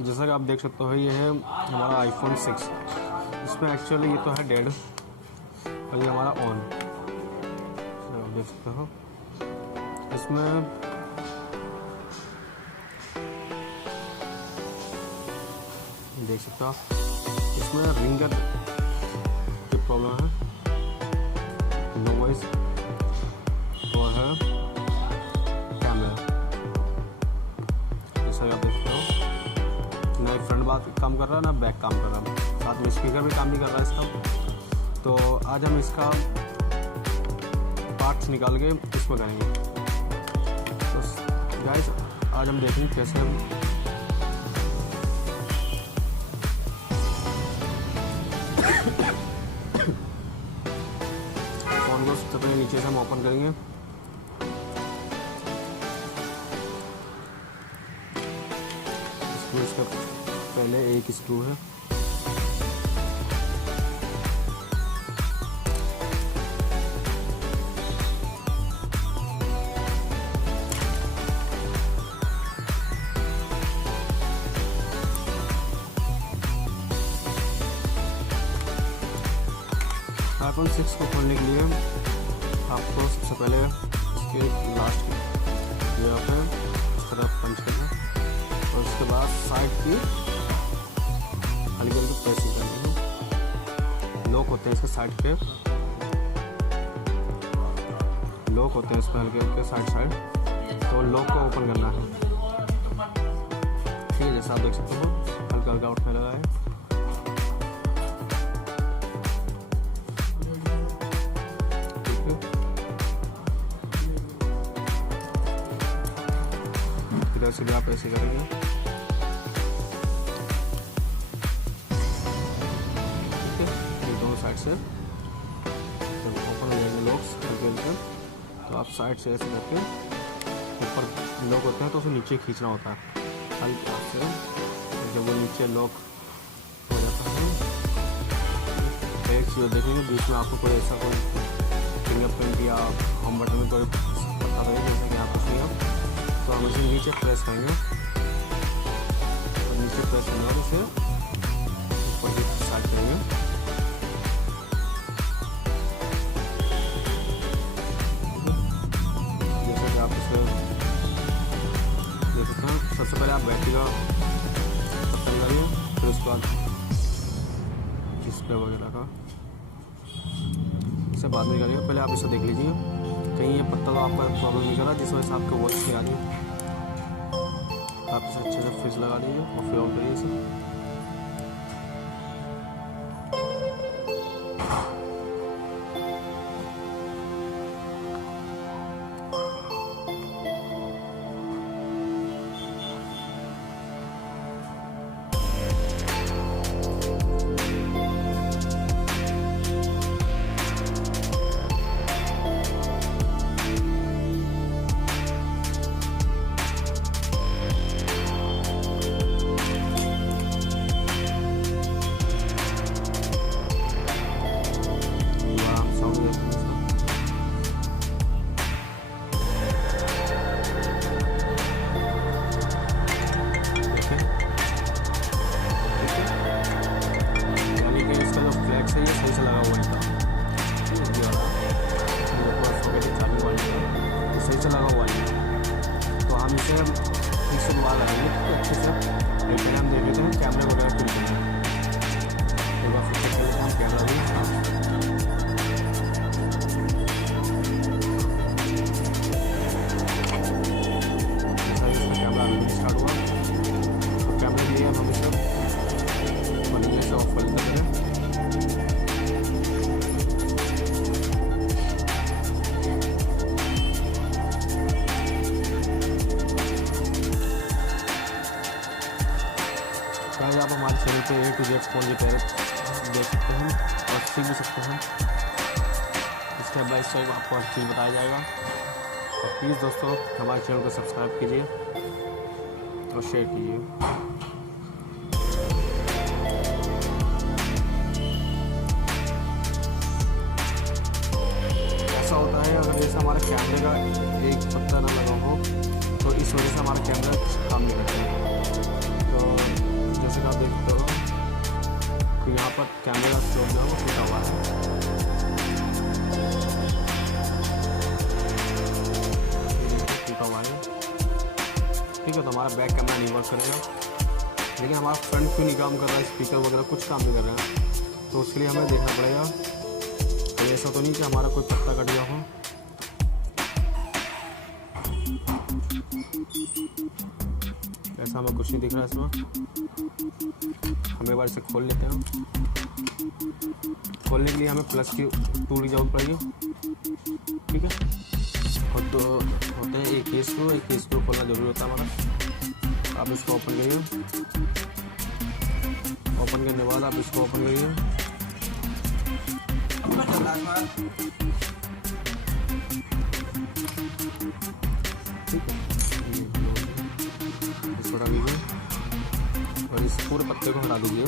जैसा कि आप देख सकते हो ये है हमारा iPhone 6। इसमें एक्चुअली ये तो है डेड और ये हमारा ऑन। आप देख सकते हो इसमें देख सकते हो इसमें रिंगर की प्रॉब्लम है, नो वॉइस और है कैमरा। जैसा आप देखते हो ना फ्रंट बात काम कर रहा है ना बैक काम कर रहा है, साथ में स्पीकर भी काम नहीं कर रहा है इसका। तो आज हम इसका पार्ट्स निकाल के इसमें करेंगे। तो गाइस आज हम देखेंगे कैसे हम फोन को सबसे पहले नीचे से हम ओपन करेंगे। इसका पहले एक स्क्रू है, iPhone 6 को खोलने के लिए आपको सबसे पहले इसके लास्ट जगह पे इस तरह पंच करना और उसके बाद साइड की हल्की हल्की प्रेसिंग करनी है। लॉक होते हैं इसके साइड पे, लॉक होते हैं इसमें हल्के हल्के साइड तो लॉक को ओपन करना है। ठीक है, जैसा आप देख सकते हो हल्का हल्का उठने लगा है। इधर से भी आप ऐसे करेंगे। ठीक है, ये दोनों साइड से जब ओपन हो जाएंगे लॉक्स हल्के हल्के, तो आप साइड से ऐसे करके ऊपर लॉक होते हैं तो उसे नीचे खींचना होता है हल्के से। जब वो नीचे लॉक हो जाता है एक चीज़ देखेंगे बीच में आपको कोई ऐसा कोई फिंगरप्रिंट या होम बटन में कोई पता रहे जैसे कि आप कुछ नहीं, तो हम इसे नीचे प्रेस करेंगे और नीचे प्रेस करने बाद इसे ऊपर की साइड करेंगे। जैसे कि आप इसे देख सकते हैं, सबसे पहले आप बैटरी का बटन करिए, फिर उसके बाद डिस्प्ले वगैरह का इसे बाद में करिए। पहले आप इसे देख लीजिए कहीं ये पत्ता तो आपका प्रॉब्लम नहीं कर रहा जिस वजह से आपको वॉच नहीं आ रही। आप इसे अच्छे से फ्रीज लगा दीजिए और फिर ऑन करिए इसे। इससे बाहर लगाएंगे तो अच्छे से एक हम देख लेते हैं कैमरे वगैरह फिर करेंगे। एक बार फिर से हम कैमरा भी जैसा इसमें कैमरा अभी स्टार्ट हुआ तो कैमरे लिए हम इसे बनने से ऑफ कर देते हैं। आप हमारे चैनल पे A to Z phone repair देख सकते हैं और सीख भी सकते हैं। स्टेप बाय स्टेप आपको हर चीज़ बताया जाएगा। और प्लीज़ दोस्तों हमारे चैनल को सब्सक्राइब कीजिए और शेयर कीजिए। ऐसा होता है अगर जैसे हमारे कैमरे का एक पत्ता ना लगा हो तो इस वजह से हमारा कैमरा काम नहीं करता है। तो यहाँ पर कैमरे का स्ट्रोक जो है वो टूटा हुआ है। टूटा हुआ है, ठीक है। तो हमारा बैक कैमरा नहीं वर्क करेगा, लेकिन हमारा फ्रंट क्यों नहीं काम कर रहा है, स्पीकर वगैरह कुछ काम नहीं कर रहा है। तो उसके लिए हमें देखना पड़ेगा तो ऐसा तो नहीं कि हमारा कोई पत्ता कट गया हो। ऐसा हमें कुछ नहीं दिख रहा है इसमें। हम एक बार इसे खोल लेते हैं। खोलने के लिए हमें प्लस की टूल की जरूरत पड़ेगी, ठीक है। और तो होते हैं एक स्क्रू खोलना जरूरी होता है हमारा। आप इसको ओपन करिए, ओपन करने के बाद आप इसको ओपन करिए। ठीक है, इसको हटा दीजिए और इस पूरे पत्ते को हटा दीजिए।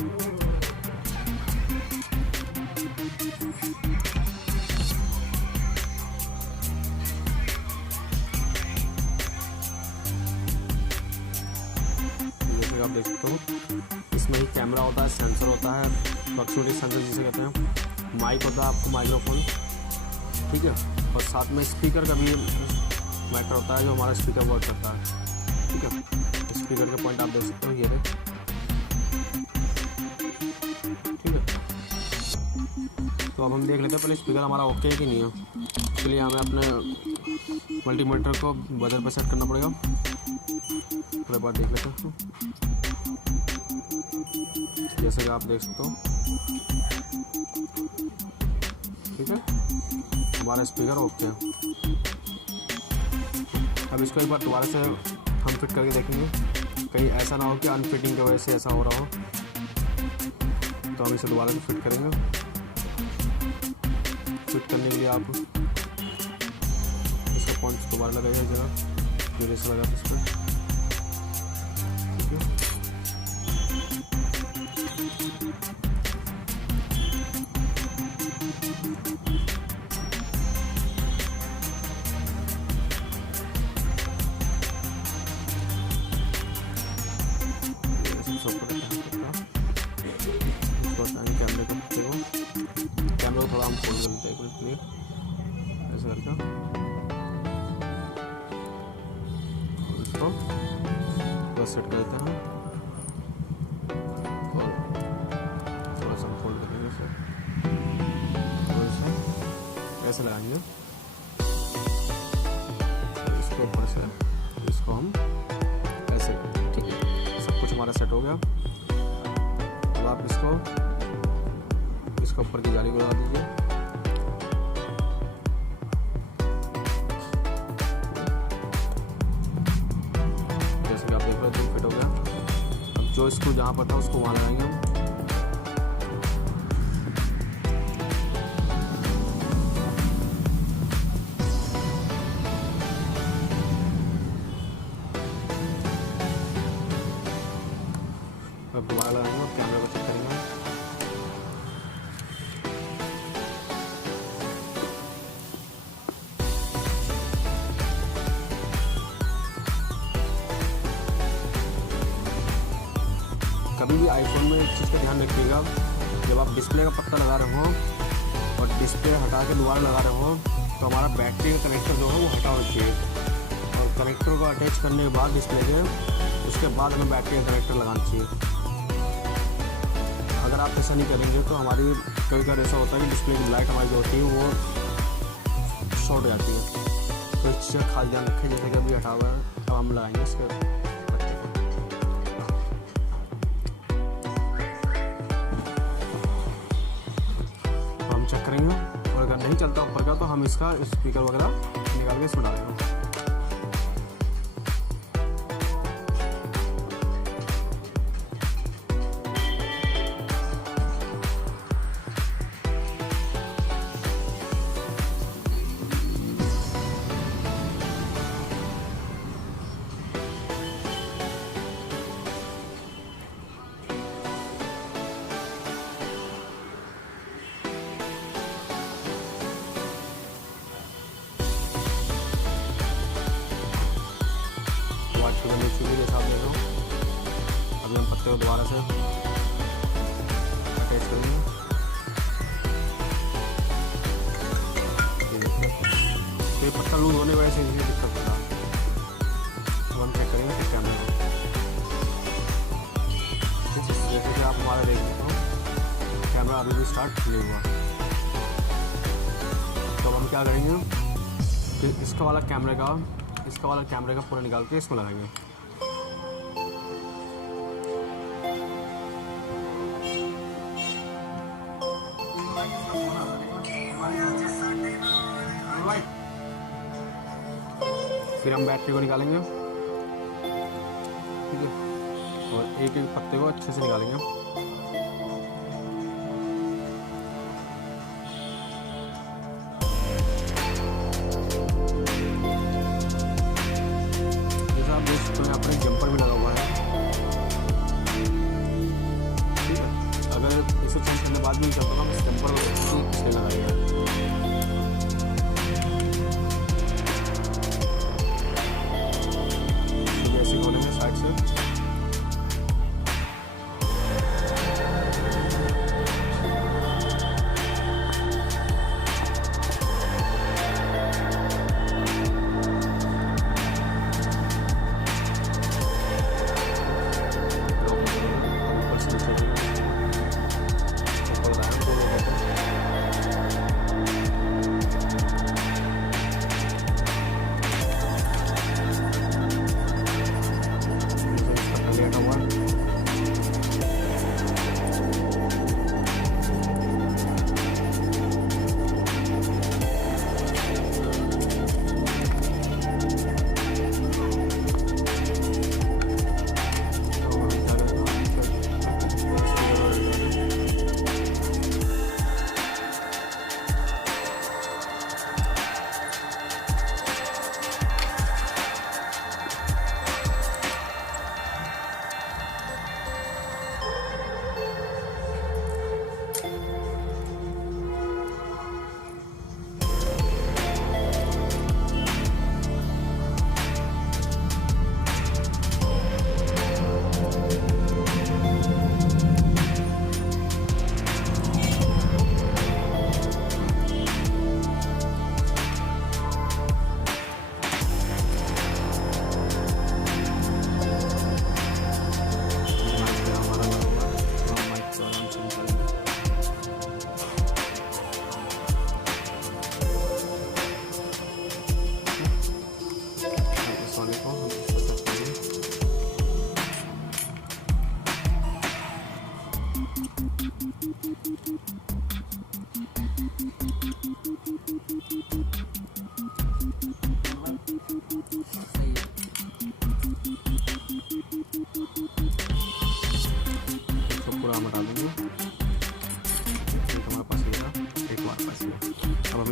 आप देख सकते हो इसमें ही कैमरा होता है, सेंसर होता है, प्रॉक्सिमिटी सेंसर जिसे कहते हैं, माइक होता है आपको, माइक्रोफोन, ठीक है। और साथ में स्पीकर का भी मैटर होता है, जो हमारा स्पीकर वर्क करता है, ठीक है। स्पीकर के पॉइंट आप देख सकते हो, ये रहे, ठीक है। तो अब हम देख लेते हैं पहले स्पीकर हमारा ओके है कि नहीं है। इसके लिए हमें अपने मल्टीमीटर को बजर पर सेट करना पड़ेगा। थोड़ी बार देख लेते हैं, जैसे कि आप देख सकते हो, ठीक है। हमारा स्पीकर ओके है। अब इसको एक बार दोबारा से हम फिट करके देखेंगे, कहीं ऐसा ना हो कि अनफिटिंग की वजह से ऐसा हो रहा हो। तो हम इसे दोबारा से फिट करेंगे। फिट करने के लिए आप इसका पॉइंट दोबारा लगाइए जरा, जो जैसे लगा इस पर, कैमरे को थोड़ा हम फोल्ड कर लेते हैं एक मिनट के लिए, ऐसे करके इसको बस सेट कर देते हैं और थोड़ा सा फोल्ड करेंगे इसे, थोड़ा सा ऐसे लगाएंगे इसको ऊपर से, इसको हम ऐसे, ठीक है। सब कुछ हमारा सेट हो गया। अब आप इसको ऊपर की जाली को लगा दीजिए। जैसे कि आप देख रहे हो तो फिट हो गया। अब जो स्क्रू जहाँ पर था उसको वहाँ लगाएंगे हम। अब दोबारा लगाएंगे और कैमरे को चेक करेंगे। कभी भी आईफोन में एक चीज़ का ध्यान रखिएगा, जब आप डिस्प्ले का पत्ता लगा रहे हो और डिस्प्ले हटा के दोबारा लगा रहे हो तो हमारा बैटरी का कनेक्टर जो है वो हटा होना चाहिए, और कनेक्टर को अटैच करने के बाद डिस्प्ले के, उसके बाद हमें बैटरी का कनेक्टर लगाना चाहिए। अगर आप ऐसा नहीं करेंगे तो हमारी कभी कभी ऐसा होता है कि डिस्प्ले की लाइट हमारी जो होती है वो शॉर्ट हो जाती है। तो इस चीज़ का खास ध्यान रखें। जैसे कि अभी हटा हुआ है, अब हम लगाएंगे इसके, चेक करेंगे, और अगर नहीं चलता ऊपर का तो हम इसका स्पीकर वगैरह निकाल के इसमें डालेंगे। जैसा आप देख रहे हो, अभी हम पत्ते को दोबारा से प्रेस करेंगे, ये पत्ता लूज होने की वजह से इसी दिक्कत होता है। तो हम चेक करेंगे फिर कैमरे को। जैसे कि आप हमारा देख सकते हो कैमरा अभी भी स्टार्ट नहीं हुआ। तो अब हम क्या करेंगे कि इसका वाला कैमरे का पूरा निकाल के इसमें लगाएंगे। फिर हम बैटरी को निकालेंगे, ठीक है, और एक एक पत्ते को अच्छे से निकालेंगे। जैसा आप देख सकते हैं यहाँ पर एक जंपर भी लगा हुआ है, ठीक है। अगर इसे चेंज करने बाद भी नहीं चलता तो हम इस जंपर को इसलिए लगाएंगे। खोलेंगे साइड से,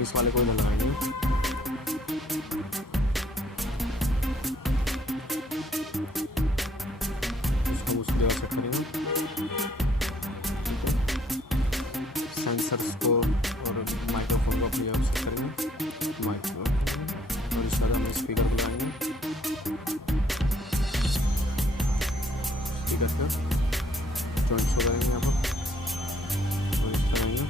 इस वाले को ही लगाएंगे। इसको उसी जगह सेट करेंगे, सेंसर्स को और माइक्रोफोन को अपनी जगह सेट करेंगे, माइक्रोफोन और इस तरह हम स्पीकर को लगाएंगे। स्पीकर का जॉइंट्स हो जाएंगे यहाँ पर और इस तरह आएंगे।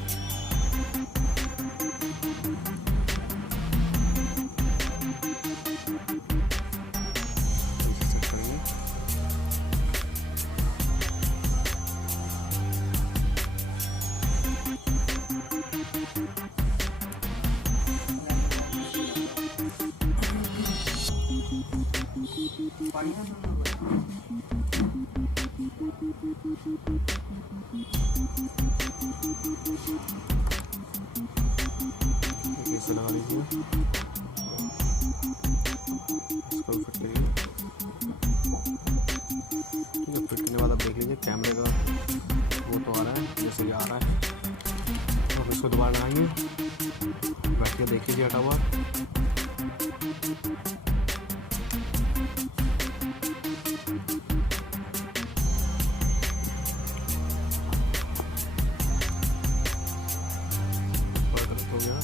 इसे लगा लीजिए, इसको फिट करिए। ठीक है, फिट करने के बाद आप देख लीजिए कैमरे का वो तो आ रहा है जैसे ये आ रहा है। तो अब इसको दोबारा लगाएंगे, बैठ के देख लीजिए हटा हुआ। हो गया,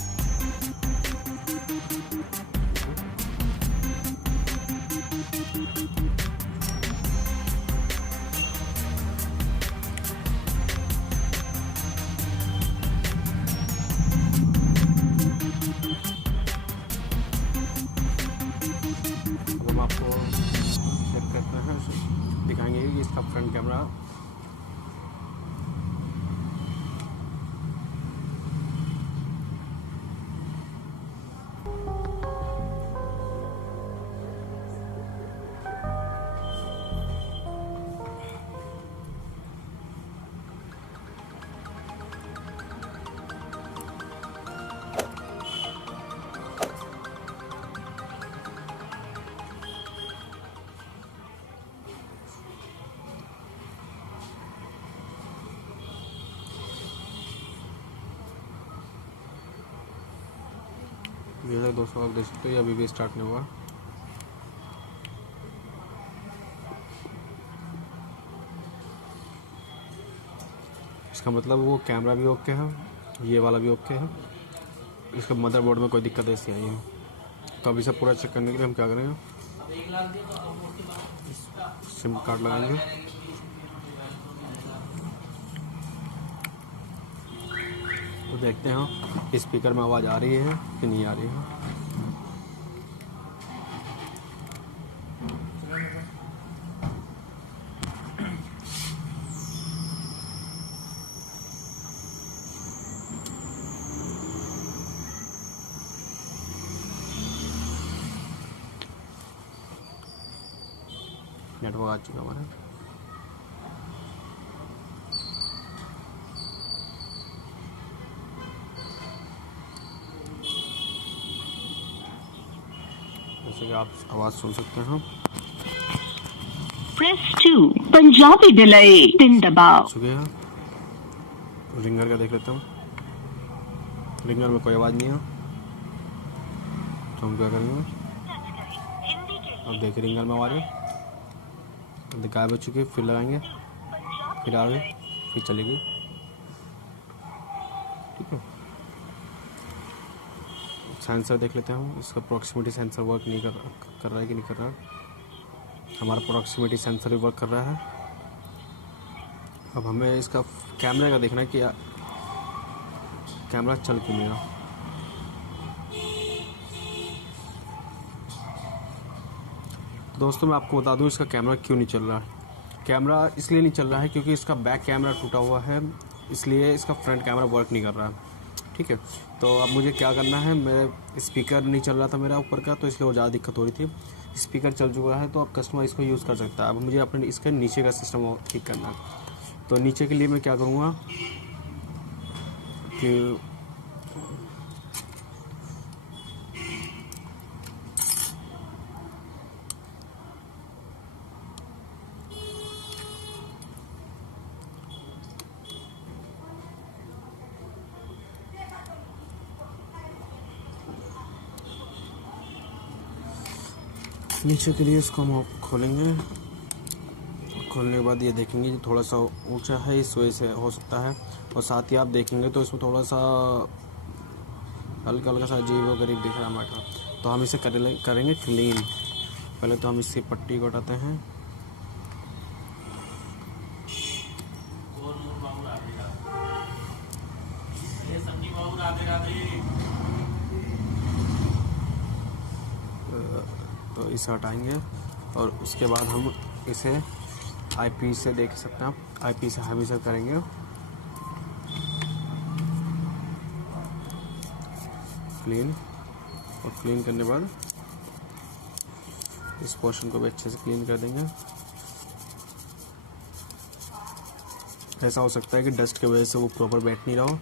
इसका फ्रंट कैमरा। ये दोस्तों आप देख सकते हो, अभी भी स्टार्ट नहीं हुआ। इसका मतलब वो कैमरा भी ओके है, ये वाला भी ओके है, इसका मदरबोर्ड में कोई दिक्कत ऐसी आई है। तो अभी से पूरा चेक करने के लिए हम क्या करेंगे, सिम कार्ड लगाएंगे। तो देखते हैं स्पीकर में आवाज़ आ रही है कि नहीं आ रही है। नेटवर्क आ चुका हमारा। जैसे कि आप आवाज़ सुन सकते हैं। प्रेस 2 पंजाबी डिले पिन दबाओ। शुक्रिया। रिंगर का देख लेता हूँ, रिंगर में कोई आवाज़ नहीं है। तो हम क्या करेंगे, अब देखिए रिंगर में आवाज़ है, गायब हो चुकी है। फिर लगाएंगे, फिर आगे, फिर चलेगी। ठीक है। सेंसर देख लेते हैं, इसका प्रॉक्सिमिटी सेंसर वर्क नहीं कर रहा है कि नहीं कर रहा है। हमारा प्रॉक्सिमिटी सेंसर भी वर्क कर रहा है। अब हमें इसका कैमरे का देखना है कि कैमरा चल क्यों नहीं रहा। दोस्तों मैं आपको बता दूं इसका कैमरा क्यों नहीं चल रहा है। कैमरा इसलिए नहीं चल रहा है क्योंकि इसका बैक कैमरा टूटा हुआ है, इसलिए इसका फ्रंट कैमरा वर्क नहीं कर रहा है। ठीक है। तो अब मुझे क्या करना है, मेरे स्पीकर नहीं चल रहा था मेरा ऊपर का, तो इसलिए वो ज़्यादा दिक्कत हो रही थी। स्पीकर चल चुका है तो अब कस्टमर इसको यूज़ कर सकता है। अब मुझे अपने इसके नीचे का सिस्टम ठीक करना है। तो नीचे के लिए मैं क्या करूँगा कि नीचे के लिए इसको हम खोलेंगे। खोलने के बाद ये देखेंगे कि थोड़ा सा ऊंचा है, इस वजह से हो सकता है। और साथ ही आप देखेंगे तो इसमें थोड़ा सा हल्का हल्का सा अजीब व गरीब दिख रहा है हमारा। तो हम इसे करेंगे क्लीन। पहले तो हम इसकी पट्टी को हटाते हैं। तो इसे हटाएंगे और उसके बाद हम इसे आईपीस से देख सकते हैं। आप आईपीस से हमेशा करेंगे क्लीन। और क्लीन करने के बाद इस पोर्शन को भी अच्छे से क्लीन कर देंगे। ऐसा हो सकता है कि डस्ट की वजह से वो प्रॉपर बैठ नहीं रहा हो,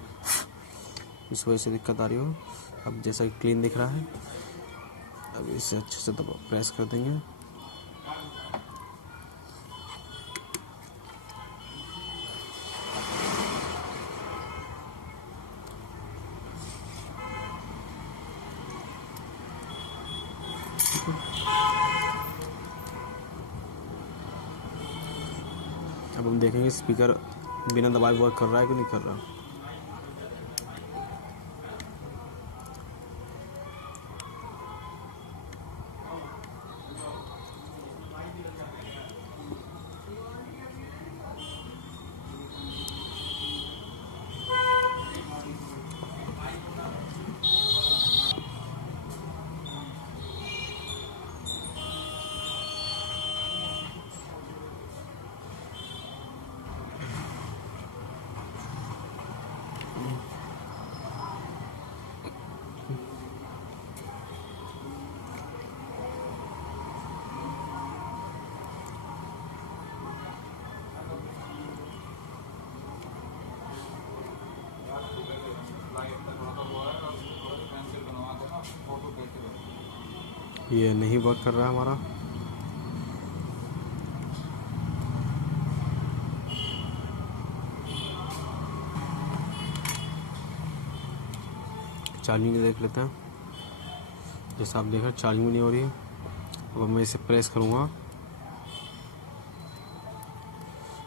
इस वजह से दिक्कत आ रही हो। अब जैसा कि क्लीन दिख रहा है, अब इसे अच्छे से दबा प्रेस कर देंगे। अब हम देखेंगे स्पीकर बिना दबाए वर्क कर रहा है कि नहीं कर रहा। ये नहीं वर्क कर रहा है हमारा। चार्जिंग देख लेते हैं। जैसा आप देख रहे हैं चार्जिंग नहीं हो रही है। अब मैं इसे प्रेस करूँगा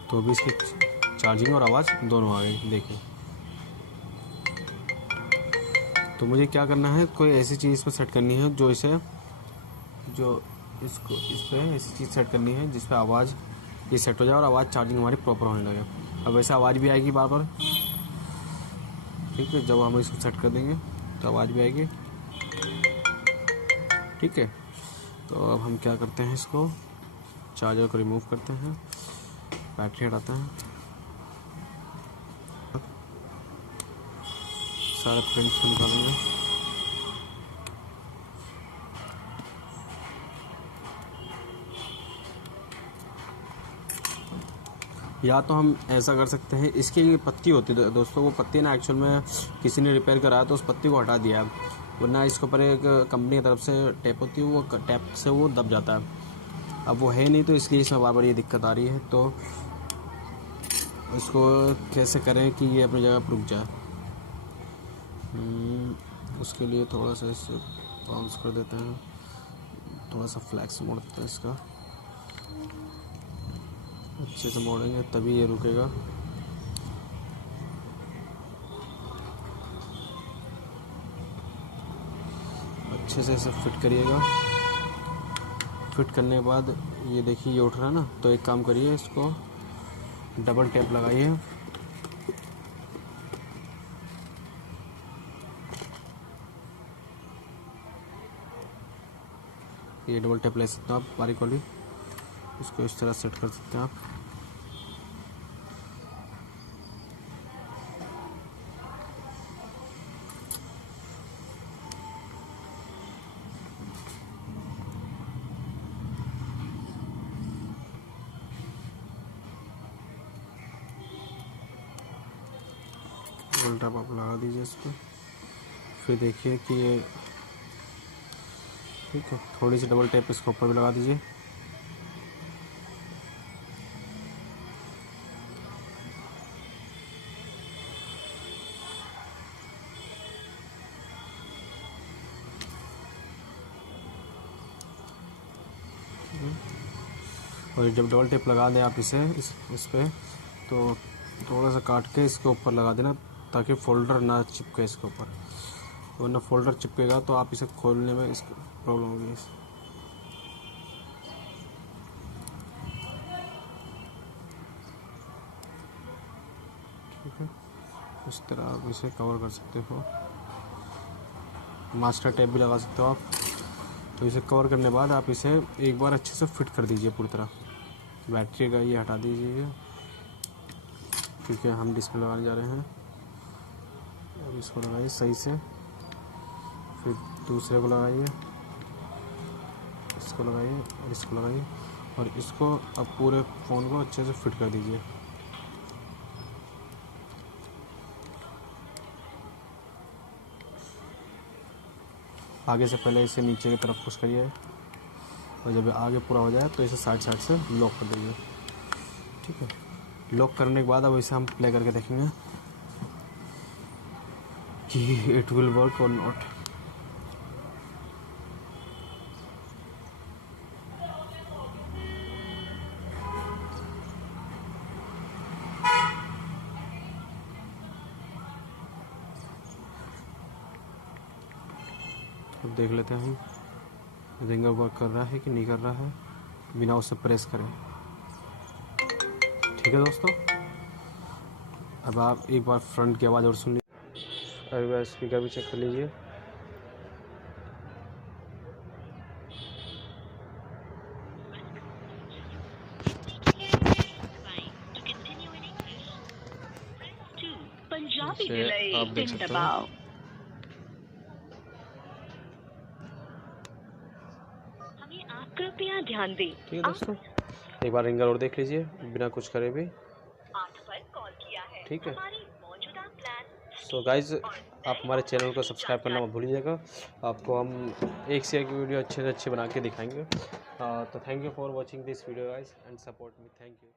तो भी इसकी चार्जिंग और आवाज़ दोनों आ गई। देखिए, तो मुझे क्या करना है, कोई ऐसी चीज़ इस पर सेट करनी है जो इसको इस पर ऐसी चीज़ सेट करनी है जिस पर आवाज़ ये सेट हो जाए और आवाज़ चार्जिंग हमारी प्रॉपर होने लगे। अब वैसे आवाज़ भी आएगी बार बार, ठीक है। जब हम इसको सेट कर देंगे तो आवाज़ भी आएगी, ठीक है। तो अब हम क्या करते हैं, इसको चार्जर को रिमूव करते हैं, बैटरी हटाते हैं, सारे प्रिंट्स को निकालेंगे। या तो हम ऐसा कर सकते हैं, इसकी पत्ती होती है दोस्तों, वो पत्ती ना एक्चुअल में किसी ने रिपेयर कराया तो उस पत्ती को हटा दिया, वरना इसके ऊपर एक कंपनी की तरफ से टेप होती है, वो टेप से वो दब जाता है। अब वो है नहीं तो इसलिए इसमें बार बार ये दिक्कत आ रही है। तो इसको कैसे करें कि ये अपनी जगह पर रुक जाए, उसके लिए थोड़ा सा इसे बाउंस कर देते हैं, थोड़ा सा फ्लैक्स मोड़ देते हैं इसका, अच्छे से मोड़ेंगे तभी ये रुकेगा। अच्छे से इसे फिट करिएगा। फिट करने के बाद ये देखिए ये उठ रहा है ना, तो एक काम करिए, इसको डबल टेप लगाइए। ये डबल टेप ले सकते हैं आप बारीक वाली, इसको इस तरह सेट कर सकते हैं आप। डबल टेप आप लगा दीजिए इस पर, फिर देखिए कि ये ठीक है। थोड़ी सी डबल टेप इसके ऊपर भी लगा दीजिए। और जब डबल टेप लगा दें आप इसे इस पे, तो थोड़ा सा काट के इसके ऊपर लगा देना ताकि फोल्डर ना चिपके इसके ऊपर, वरना फोल्डर चिपकेगा तो आप इसे खोलने में इसको प्रॉब्लम होगी। ठीक है, इस तरह आप इसे कवर कर सकते हो। मास्टर टेप भी लगा सकते हो आप। तो इसे कवर करने के बाद आप इसे एक बार अच्छे से फिट कर दीजिए पूरी तरह। बैटरी का ये हटा दीजिए, क्योंकि हम डिस्प्ले लगाने जा रहे हैं। अब इसको लगाइए सही से, फिर दूसरे को लगाइए, इसको लगाइए और इसको लगाइए, और इसको अब पूरे फ़ोन को अच्छे से फिट कर दीजिए। आगे से पहले इसे नीचे की तरफ पुश करिए, और जब आगे पूरा हो जाए तो इसे साइड से लॉक कर दीजिए। ठीक है, लॉक करने के बाद अब इसे हम प्ले करके देखेंगे कि इट विल वर्क और नॉट। अब देख लेते हैं हम रिंगर वर्क कर रहा है कि नहीं कर रहा है बिना उसे प्रेस करें। ठीक है दोस्तों, अब आप एक बार फ्रंट की आवाज़ और सुन लीजिए, एक बार स्पीकर भी चेक कर लीजिए। पंजाबी इसे डिले आप देख पिन सकते हो। दबाओ। हमें आप कृपया ध्यान दें। ठीक है दोस्तों, एक बार रिंगर और देख लीजिए बिना कुछ करे भी। 8 पर कॉल किया है। ठीक है, हमारी मौजूदा प्लान सो गाइज आप हमारे चैनल को सब्सक्राइब करना मत भूलिएगा। आपको हम एक से एक वीडियो अच्छे से अच्छे बना के दिखाएंगे। तो thank you for watching this video guys and support me. Thank you.